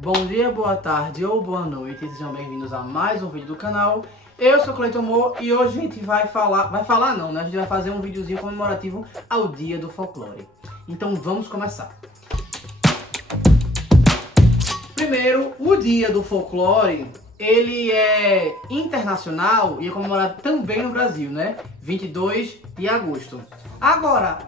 Bom dia, boa tarde ou boa noite, sejam bem-vindos a mais um vídeo do canal. Eu sou o Cleiton Mo e hoje a gente vai falar não, né? A gente vai fazer um videozinho comemorativo ao Dia do Folclore. Então vamos começar. Primeiro, o Dia do Folclore, ele é internacional e é comemorado também no Brasil, né? 22 de agosto. Agora,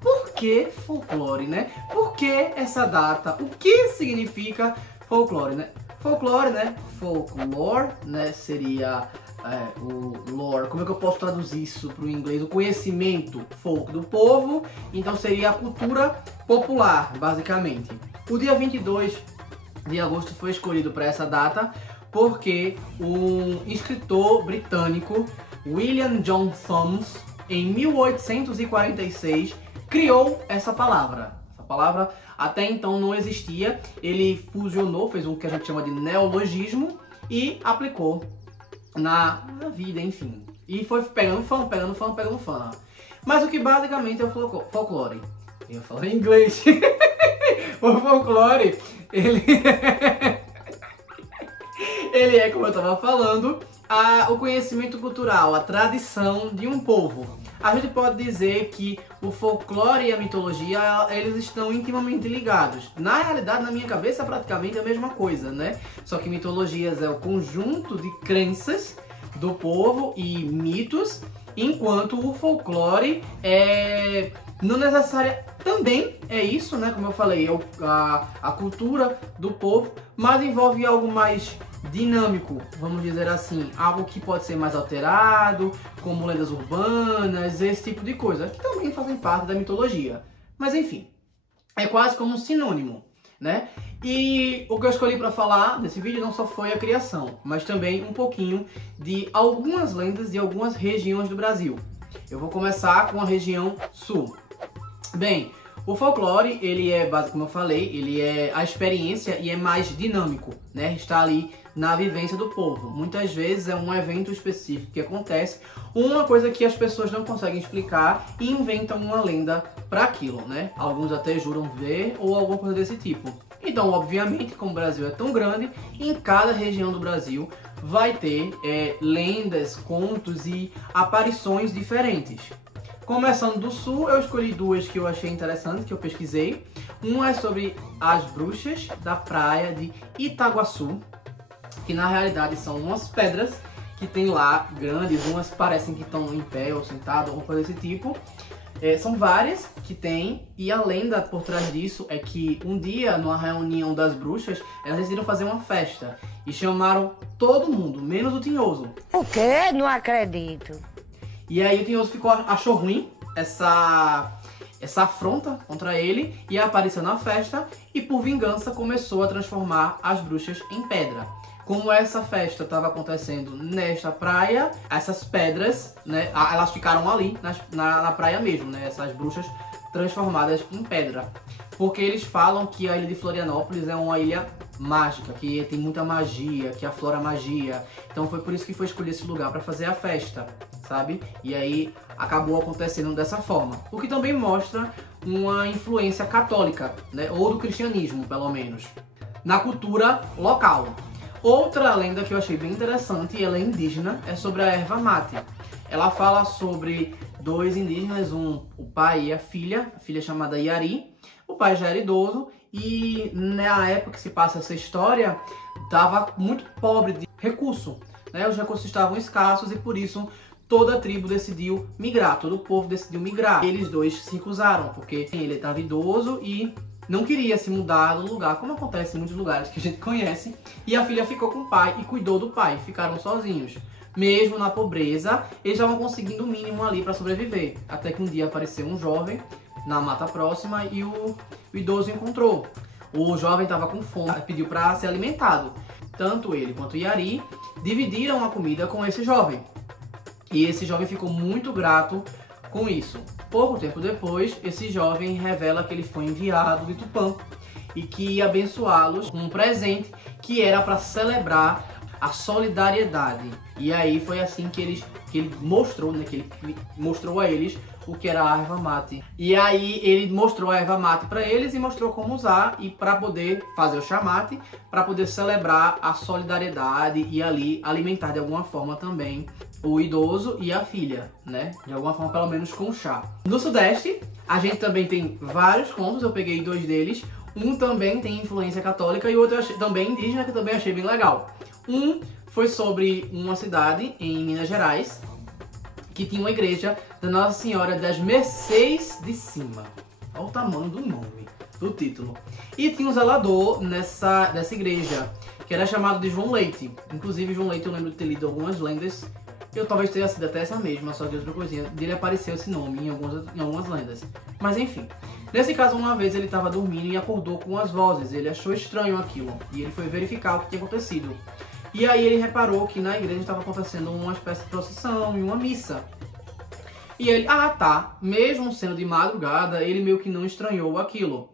por que folclore, né? Por que essa data? O que significa folclore, né? Folclore, né? Folklore, né? Seria o lore. Como é que eu posso traduzir isso para o inglês? O conhecimento folk do povo. Então seria a cultura popular, basicamente. O dia 22 de agosto foi escolhido para essa data porque um escritor britânico, William John Thoms, em 1846, criou essa palavra. Essa palavra até então não existia. Ele fusionou, fez o que a gente chama de neologismo e aplicou na vida, enfim. E foi pegando fama. Mas o que basicamente é o folclore? Eu falo em inglês. O folclore, ele é, como eu estava falando, o conhecimento cultural, a tradição de um povo. A gente pode dizer que o folclore e a mitologia, eles estão intimamente ligados. Na realidade, na minha cabeça, é praticamente a mesma coisa, né? Só que mitologias é o conjunto de crenças do povo e mitos, enquanto o folclore é não necessária, também é isso, né? Como eu falei, é a cultura do povo, mas envolve algo mais dinâmico, vamos dizer assim, algo que pode ser mais alterado, como lendas urbanas, esse tipo de coisa, que também fazem parte da mitologia. Mas enfim, é quase como um sinônimo, né? E o que eu escolhi para falar nesse vídeo não só foi a criação, mas também um pouquinho de algumas lendas de algumas regiões do Brasil. Eu vou começar com a região sul. Bem, o folclore, ele é, como eu falei, ele é a experiência e é mais dinâmico, né? Está ali na vivência do povo. Muitas vezes é um evento específico que acontece, uma coisa que as pessoas não conseguem explicar e inventam uma lenda para aquilo, né? Alguns até juram ver ou alguma coisa desse tipo. Então, obviamente, como o Brasil é tão grande, em cada região do Brasil vai ter lendas, contos e aparições diferentes. Começando do sul, eu escolhi duas que eu achei interessantes, que eu pesquisei. Uma é sobre as bruxas da praia de Itaguaçu, que na realidade são umas pedras que tem lá, grandes, umas parecem que estão em pé ou sentado, alguma coisa desse tipo. São várias que tem, e a lenda por trás disso é que um dia, numa reunião das bruxas, elas decidiram fazer uma festa e chamaram todo mundo, menos o Tinhoso. O quê? Não acredito. E aí o Tinhoso achou ruim essa afronta contra ele e apareceu na festa e por vingança começou a transformar as bruxas em pedra. Como essa festa estava acontecendo nesta praia, essas pedras, né, elas ficaram ali na praia mesmo, né, essas bruxas transformadas em pedra. Porque eles falam que a ilha de Florianópolis é uma ilha mágica, que tem muita magia, que aflora magia. Então foi por isso que foi escolher esse lugar para fazer a festa, sabe? E aí acabou acontecendo dessa forma. O que também mostra uma influência católica, né, ou do cristianismo, pelo menos, na cultura local. Outra lenda que eu achei bem interessante, e ela é indígena, é sobre a erva mate. Ela fala sobre dois indígenas, o pai e a filha chamada Yari. O pai já era idoso e na época que se passa essa história, estava muito pobre de recurso, né? Os recursos estavam escassos e por isso toda a tribo decidiu migrar, todo o povo decidiu migrar. Eles dois se recusaram, porque ele estava idoso e não queria se mudar do lugar, como acontece em muitos lugares que a gente conhece. E a filha ficou com o pai e cuidou do pai, ficaram sozinhos. Mesmo na pobreza, eles estavam conseguindo o mínimo ali para sobreviver. Até que um dia apareceu um jovem na mata próxima e o idoso encontrou. O jovem estava com fome, pediu para ser alimentado. Tanto ele quanto o Yari dividiram a comida com esse jovem. E esse jovem ficou muito grato com isso. Pouco tempo depois, esse jovem revela que ele foi enviado de Tupã e que ia abençoá-los com um presente que era para celebrar a solidariedade. E aí foi assim que ele mostrou, né, que ele mostrou a eles o que era a erva mate. E aí ele mostrou a erva mate para eles e mostrou como usar e para poder fazer o chamate, para poder celebrar a solidariedade e ali alimentar de alguma forma também o idoso e a filha, né? De alguma forma, pelo menos com chá. No Sudeste, a gente também tem vários contos, eu peguei 2 deles. Um também tem influência católica e o outro também indígena, que eu também achei bem legal. Um foi sobre uma cidade em Minas Gerais, que tinha uma igreja da Nossa Senhora das Mercês de Cima. Olha o tamanho do nome, do título. E tinha um zelador dessa igreja, que era chamado de João Leite. Inclusive, João Leite eu lembro de ter lido algumas lendas. Eu talvez tenha sido até essa mesma, só de outra coisinha. Dele apareceu esse nome em algumas lendas. Mas enfim. Nesse caso, uma vez ele estava dormindo e acordou com as vozes. Ele achou estranho aquilo. E ele foi verificar o que tinha acontecido. E aí ele reparou que na igreja estava acontecendo uma espécie de procissão e uma missa. E ele, tá. Mesmo sendo de madrugada, ele meio que não estranhou aquilo.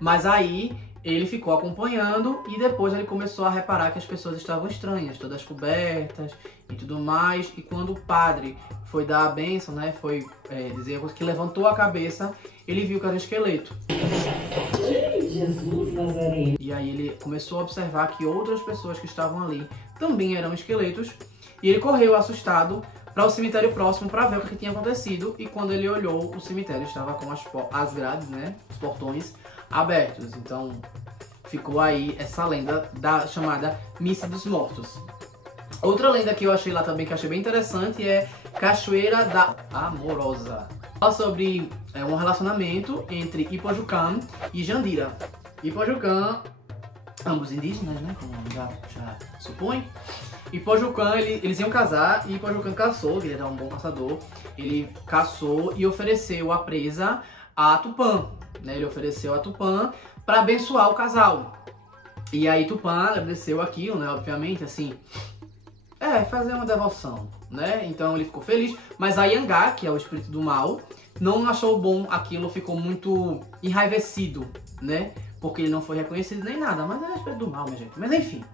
Mas aí ele ficou acompanhando e depois ele começou a reparar que as pessoas estavam estranhas, todas cobertas e tudo mais. E quando o padre foi dar a bênção, né, foi dizer que levantou a cabeça, ele viu que era um esqueleto. Jesus Nazareno. E aí ele começou a observar que outras pessoas que estavam ali também eram esqueletos. E ele correu assustado para o cemitério próximo para ver o que tinha acontecido. E quando ele olhou, o cemitério estava com as grades, né, os portões abertos. Então ficou aí essa lenda chamada Missa dos Mortos. Outra lenda que eu achei lá também, que eu achei bem interessante, é Cachoeira da Amorosa. Fala sobre um relacionamento entre Ipojucã e Jandira. Ipojucã, ambos indígenas, né, como já supõe. Ipojucã, eles iam casar e Ipojucã caçou, ele era um bom caçador. Ele caçou e ofereceu a presa a Tupã. Né, ele ofereceu a Tupã para abençoar o casal. E aí Tupã agradeceu aquilo, né, obviamente, assim, fazer uma devoção, né? Então ele ficou feliz, mas a Yangá, que é o espírito do mal, não achou bom aquilo, ficou muito enraivecido, né? Porque ele não foi reconhecido nem nada, mas é o espírito do mal, minha gente. Mas enfim.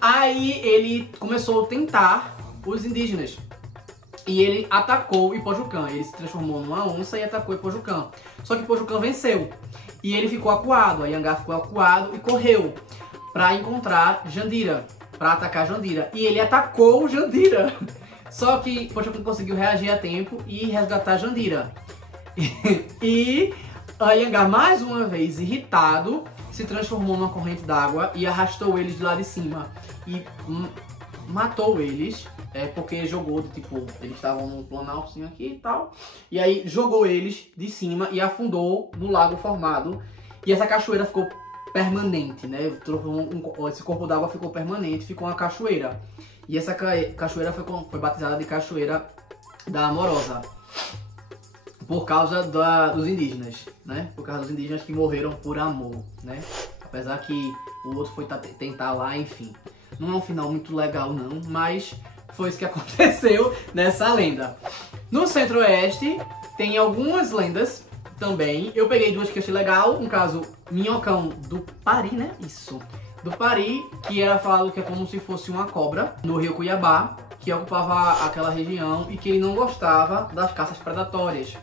Aí ele começou a tentar os indígenas. E ele atacou Ipojucã. Ele se transformou numa onça e atacou Ipojucã. Só que Ipojucã venceu. E ele ficou acuado. A Yangá ficou acuado e correu para encontrar Jandira, para atacar Jandira. E ele atacou Jandira. Só que Ipojucã conseguiu reagir a tempo e resgatar Jandira. E a Yangá, mais uma vez irritado, se transformou numa corrente d'água e arrastou eles de lá de cima. E matou eles. Porque jogou, tipo, eles estavam num planalto assim aqui e tal. E aí jogou eles de cima e afundou no lago formado. E essa cachoeira ficou permanente, né? Esse corpo d'água ficou permanente, ficou uma cachoeira. E essa cachoeira foi batizada de Cachoeira da Amorosa. Por causa dos indígenas, né? Por causa dos indígenas que morreram por amor, né? Apesar que o outro foi tentar lá, enfim. Não é um final muito legal não, mas foi isso que aconteceu nessa lenda. No Centro-Oeste tem algumas lendas também. Eu peguei 2 que eu achei legal. Um caso, Minhocão do Pari, né? Isso. Do Pari, que era falado que é como se fosse uma cobra no rio Cuiabá, que ocupava aquela região e que ele não gostava das caças predatórias.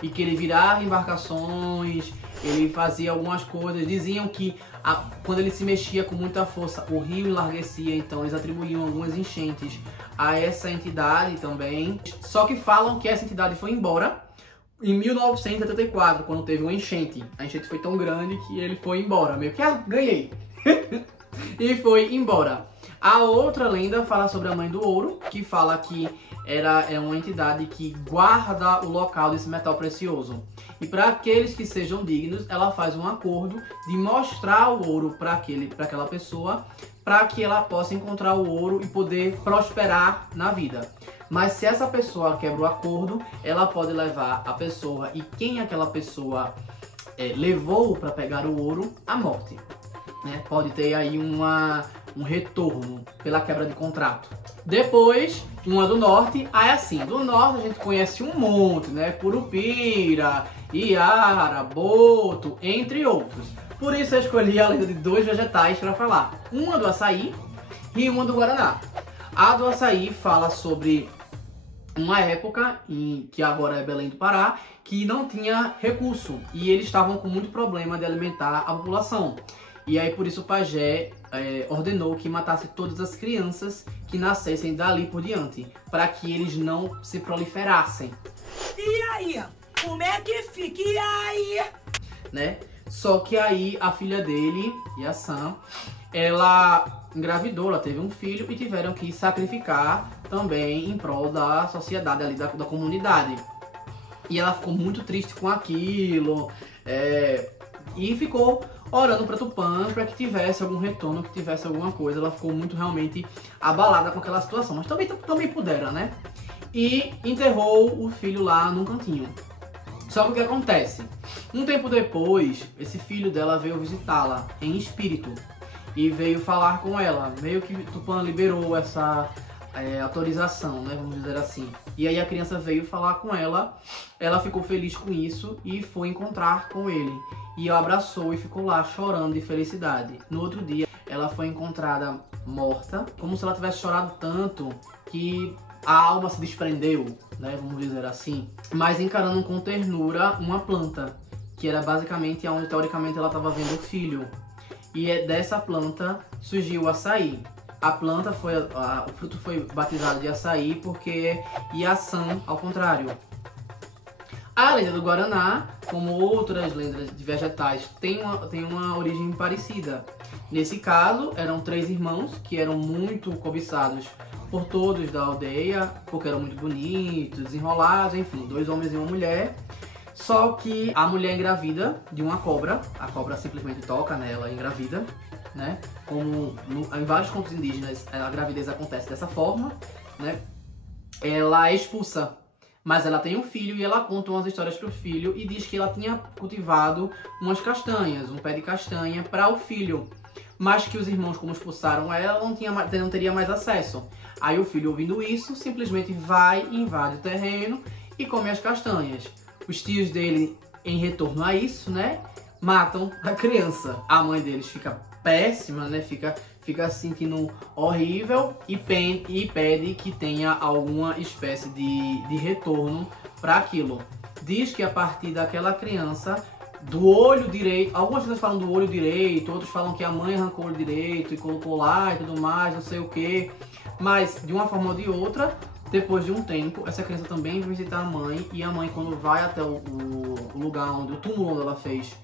E que ele virava embarcações, ele fazia algumas coisas. Diziam que quando ele se mexia com muita força, o rio enlarguecia, então eles atribuíam algumas enchentes a essa entidade também. Só que falam que essa entidade foi embora em 1974, quando teve uma enchente. A enchente foi tão grande que ele foi embora, meio que, ganhei! E foi embora. A outra lenda fala sobre a Mãe do Ouro, que fala que é uma entidade que guarda o local desse metal precioso. E para aqueles que sejam dignos, ela faz um acordo de mostrar o ouro para aquela pessoa, para que ela possa encontrar o ouro e poder prosperar na vida. Mas se essa pessoa quebra o acordo, ela pode levar a pessoa e quem aquela pessoa levou para pegar o ouro à morte. Né? Pode ter aí um retorno pela quebra de contrato. Depois, uma do norte. Assim, do norte a gente conhece um monte, né? Curupira, Iara, Boto, entre outros. Por isso eu escolhi a lenda de 2 vegetais para falar. Uma do açaí e uma do guaraná. A do açaí fala sobre uma época, que agora é Belém do Pará, que não tinha recurso e eles estavam com muito problema de alimentar a população. E aí por isso o pajé ordenou que matasse todas as crianças que nascessem dali por diante, para que eles não se proliferassem. E aí? Como é que fica? E aí? Né? Só que aí a filha dele, Yassan, ela engravidou, ela teve um filho e tiveram que sacrificar também em prol da sociedade ali, da comunidade. E ela ficou muito triste com aquilo e ficou orando para Tupã para que tivesse algum retorno, que tivesse alguma coisa. Ela ficou muito realmente abalada com aquela situação, mas também pudera, né? E enterrou o filho lá num cantinho. Só que o que acontece? Um tempo depois, esse filho dela veio visitá-la em espírito e veio falar com ela. Meio que Tupã liberou essa autorização, né? Vamos dizer assim. E aí a criança veio falar com ela, ela ficou feliz com isso e foi encontrar com ele. E o abraçou e ficou lá chorando de felicidade. No outro dia, ela foi encontrada morta, como se ela tivesse chorado tanto que a alma se desprendeu, né, vamos dizer assim, mas encarando com ternura uma planta, que era basicamente onde teoricamente ela estava vendo o filho. E dessa planta surgiu o açaí. A planta o fruto foi batizado de açaí porque Yassan ao contrário. A lenda do Guaraná, como outras lendas de vegetais, tem uma origem parecida. Nesse caso, eram 3 irmãos que eram muito cobiçados por todos da aldeia, porque eram muito bonitos, desenrolados, enfim, 2 homens e uma mulher. Só que a mulher engravida de uma cobra, a cobra simplesmente toca nela e engravida, né? Como em vários contos indígenas, a gravidez acontece dessa forma, né? Ela é expulsa, mas ela tem um filho e ela conta umas histórias pro filho e diz que ela tinha cultivado umas castanhas, um pé de castanha para o filho, mas que os irmãos, como expulsaram ela, não teria mais acesso. Aí o filho, ouvindo isso, simplesmente vai, invade o terreno e come as castanhas. Os tios dele, em retorno a isso, né, matam a criança. A mãe deles fica péssima, né, fica se sentindo horrível e pede que tenha alguma espécie de retorno para aquilo. Diz que a partir daquela criança, do olho direito, algumas pessoas falam do olho direito, outros falam que a mãe arrancou o olho direito e colocou lá e tudo mais, não sei o que. Mas, de uma forma ou de outra, depois de um tempo, essa criança também vai visitar a mãe. E a mãe, quando vai até o lugar o túmulo onde ela fez,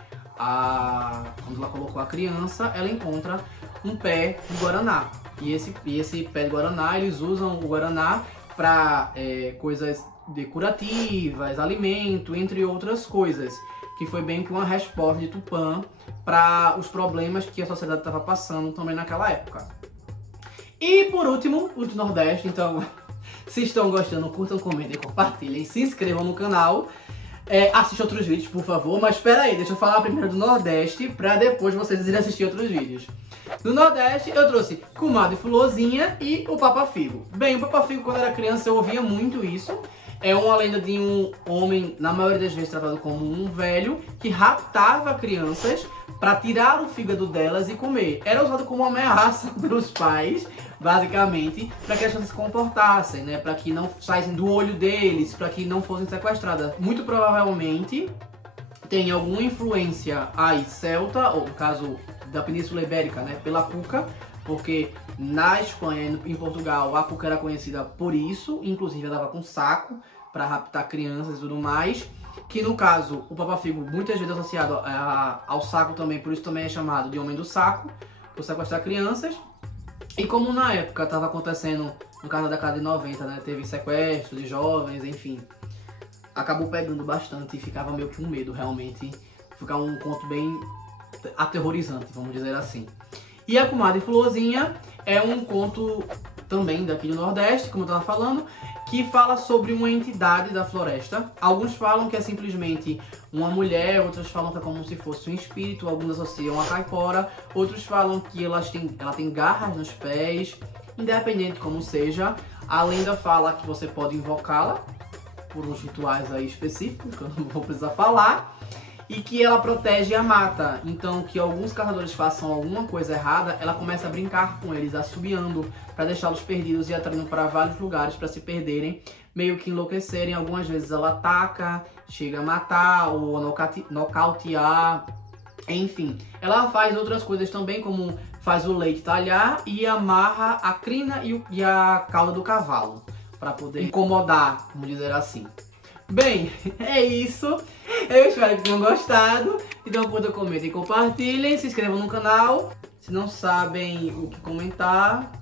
onde ela colocou a criança, ela encontra um pé de guaraná. E esse pé de guaraná, eles usam o guaraná para coisas curativas, alimento, entre outras coisas. Que foi bem que uma resposta de Tupã para os problemas que a sociedade estava passando também naquela época. E por último, os do Nordeste. Então, se estão gostando, curtam, comentem, compartilhem, se inscrevam no canal. Assistam outros vídeos, por favor. Mas espera aí, deixa eu falar primeiro do Nordeste, para depois vocês irem assistir outros vídeos. No Nordeste, eu trouxe Comadre Fulozinha e o Papa Figo. Bem, o Papa Figo, quando era criança, eu ouvia muito isso. É uma lenda de um homem, na maioria das vezes tratado como um velho, que raptava crianças para tirar o fígado delas e comer. Era usado como uma ameaça pelos pais, basicamente, para que as crianças se comportassem, né? Para que não saíssem do olho deles, para que não fossem sequestradas. Muito provavelmente tem alguma influência aí celta, ou no caso da Península Ibérica, né? Pela cuca, porque na Espanha e em Portugal a cuca era conhecida por isso, inclusive ela dava com saco para raptar crianças e tudo mais. Que no caso, o Papa Figo muitas vezes associado ao saco também, por isso também é chamado de Homem do Saco, por sequestrar crianças. E como na época estava acontecendo, no caso da década de 90, né, teve sequestro de jovens, enfim, acabou pegando bastante e ficava meio que um medo realmente, ficar um conto bem aterrorizante, vamos dizer assim. E a Comadre Fulozinha é um conto também daqui do Nordeste, como eu estava falando, que fala sobre uma entidade da floresta. Alguns falam que é simplesmente uma mulher, outros falam que é como se fosse um espírito, alguns associam a caipora, outros falam que ela tem garras nos pés, independente como seja. A lenda fala que você pode invocá-la por uns rituais aí específicos, que eu não vou precisar falar, e que ela protege e a mata. Então, que alguns caçadores façam alguma coisa errada, ela começa a brincar com eles, assobiando, para deixá-los perdidos e atraindo para vários lugares para se perderem, meio que enlouquecerem. Algumas vezes ela ataca, chega a matar ou nocautear. Enfim, ela faz outras coisas também, como faz o leite talhar e amarra a crina e a cauda do cavalo, para poder incomodar, vamos dizer assim. Bem, é isso. Eu espero que tenham gostado. Então curta, comentem, compartilhem, se inscrevam no canal. Se não sabem o que comentar,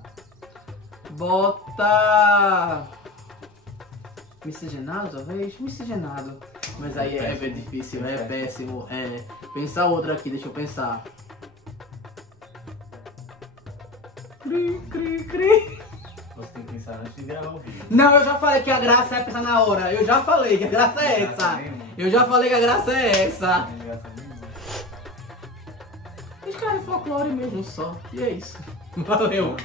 bota miscigenado, talvez? Miscigenado. Mas aí é bem difícil, é péssimo. Pensar outra aqui, deixa eu pensar. Cri, cri, cri. Você tem que pensar antes de gravar o vídeo. Não, eu já falei que a graça é pensar na hora. Eu já falei que a graça é essa. Eu já falei que a graça é essa. Os caras de folclore mesmo só. E é isso. Valeu.